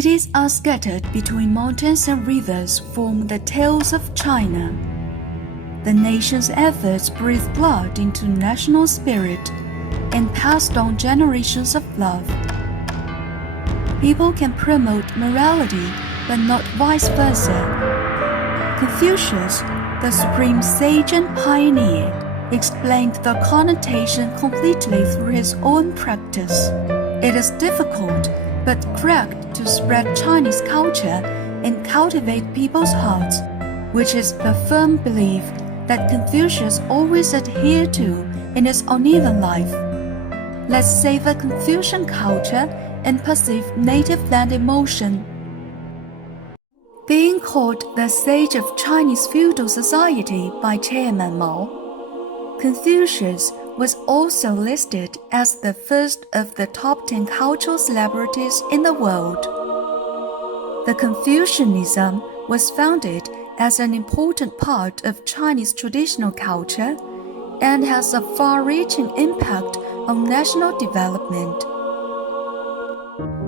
Cities are scattered between mountains and rivers form the tales of China. The nation's efforts breathe blood into national spirit and passed on generations of love. People can promote morality, but not vice versa. Confucius, the supreme sage and pioneer, explained the connotation completely through his own practice. It is difficult but correct to spread Chinese culture and cultivate people's hearts, which is the firm belief that Confucius always adhered to in his uneven life. Let's savor Confucian culture and perceive native land emotion. Being called the sage of Chinese feudal society by Chairman Mao, Confucius was also listed as the first of the top 10 cultural celebrities in the world. The Confucianism was founded as an important part of Chinese traditional culture and has a far-reaching impact on national development.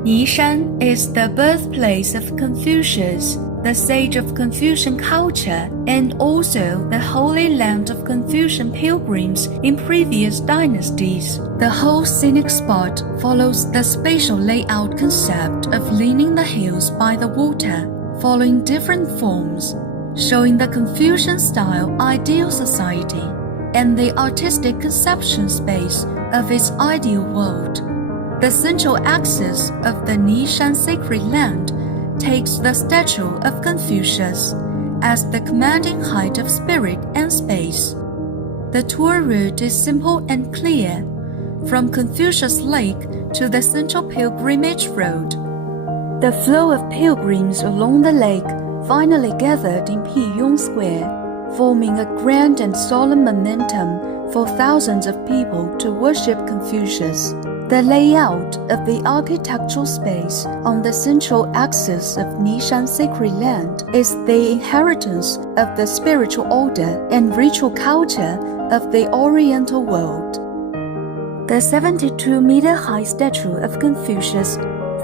Nishan is the birthplace of Confucius, the sage of Confucian culture, and also the holy land of Confucian pilgrims in previous dynasties. The whole scenic spot follows the spatial layout concept of leaning the hills by the water, following different forms, showing the Confucian style ideal society and the artistic conception space of its ideal world. The central axis of the Nishan sacred land takes the statue of Confucius as the commanding height of spirit and space. The tour route is simple and clear, from Confucius Lake to the Central Pilgrimage Road. The flow of pilgrims along the lake finally gathered in Piyong Square, forming a grand and solemn momentum for thousands of people to worship Confucius. The layout of the architectural space on the central axis of Nishan sacred land is the inheritance of the spiritual order and ritual culture of the Oriental world. The 72-meter-high statue of Confucius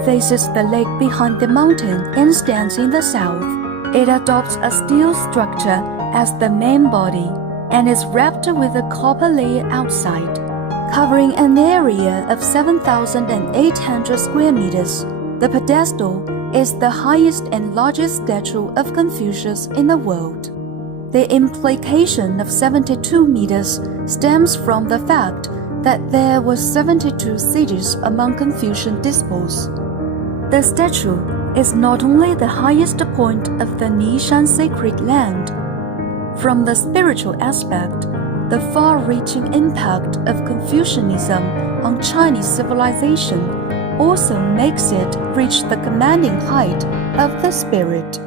faces the lake behind the mountain and stands in the south. It adopts a steel structure as the main body and is wrapped with a copper layer outside, covering an area of 7,800 square meters. The pedestal is the highest and largest statue of Confucius in the world. The implication of 72 meters stems from the fact that there were 72 sages among Confucian disciples. The statue is not only the highest point of the Nishan sacred land. From the spiritual aspect, the far-reaching impact of Confucianism on Chinese civilization also makes it reach the commanding height of the spirit.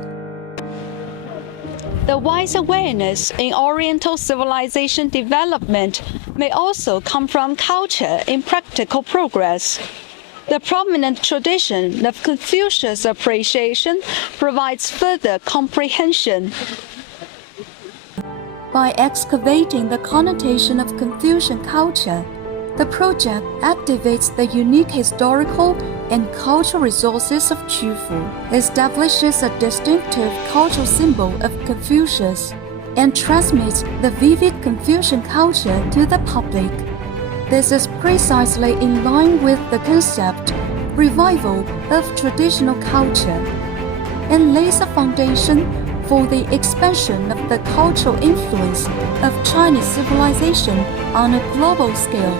The wise awareness in Oriental civilization development may also come from culture in practical progress. The prominent tradition of Confucius appreciation provides further comprehension. By excavating the connotation of Confucian culture, the project activates the unique historical and cultural resources of Qufu, establishes a distinctive cultural symbol of Confucius, and transmits the vivid Confucian culture to the public. This is precisely in line with the concept revival of traditional culture and lays a foundation for the expansion of the cultural influence of Chinese civilization on a global scale.